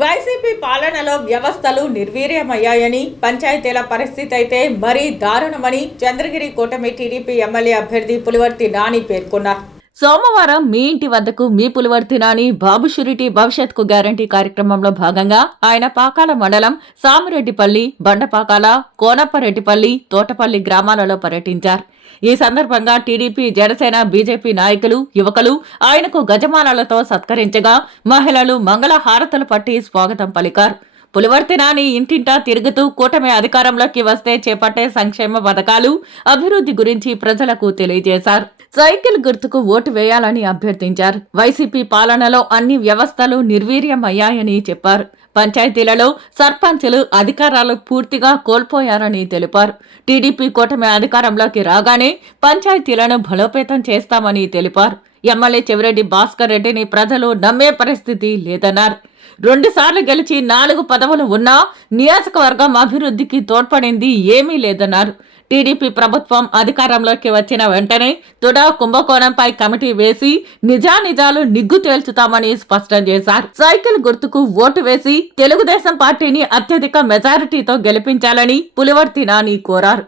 YCP పాలనలో వ్యవస్థలు నిర్వీర్యమయ్యాయని, పంచాయతీల పరిస్థితి అయితే మరీ దారుణమని చంద్రగిరి కూటమి టీడీపీ ఎమ్మెల్యే అభ్యర్థి పులివర్తి నాని పేర్కొన్నారు. సోమవారం మీ ఇంటి వద్దకు మీ పులివర్తి నాని బాబు షూరిటీ భవిష్యత్కు గ్యారంటీ కార్యక్రమంలో భాగంగా ఆయన పాకాల మండలం సామిరెడ్డిపల్లి, బండపాకాల, కోనప్పరెడ్డిపల్లి, తోటపల్లి గ్రామాలలో పర్యటించారు. ఈ సందర్భంగా టీడీపీ, జనసేన, బీజేపీ నాయకులు, యువకులు ఆయనకు గజమానాలతో సత్కరించగా మహిళలు మంగళ హారతులు పట్టి స్వాగతం పలికారు. పులివర్తి నాని ఇంటింటా తిరుగుతూ కూటమి అధికారంలోకి వస్తే చేపట్టే సంక్షేమ పథకాలు, అభివృద్ధి గురించి ప్రజలకు తెలియజేశారు. సైకిల్ గుర్తుకు ఓటు వేయాలని అభ్యర్థించారు. వైసీపీ పాలనలో అన్ని వ్యవస్థలు నిర్వీర్యమయ్యాయని చెప్పారు. పంచాయతీలలో సర్పంచులు అధికారాలు పూర్తిగా కోల్పోయారని తెలిపారు. టీడీపీ కూటమి అధికారంలోకి రాగానే పంచాయతీలను బలోపేతం చేస్తామని తెలిపారు. ఎమ్మెల్యే చెవిరెడ్డి భాస్కర్ రెడ్డిని ప్రజలు నమ్మే పరిస్థితి లేదన్నారు. 2 సార్లు గెలిచి 4 పదవులు ఉన్నా నియోజకవర్గం అభివృద్ధికి తోడ్పడింది ఏమీ లేదన్నారు. టీడీపీ ప్రభుత్వం అధికారంలోకి వచ్చిన వెంటనే తుడా కుంభకోణంపై కమిటీ వేసి నిజానిజాలు నిగ్గు తేల్చుతామని స్పష్టం చేశారు. సైకిల్ గుర్తుకు ఓటు వేసి తెలుగుదేశం పార్టీని అత్యధిక మెజారిటీతో గెలిపించాలని పులివర్తి నాని కోరారు.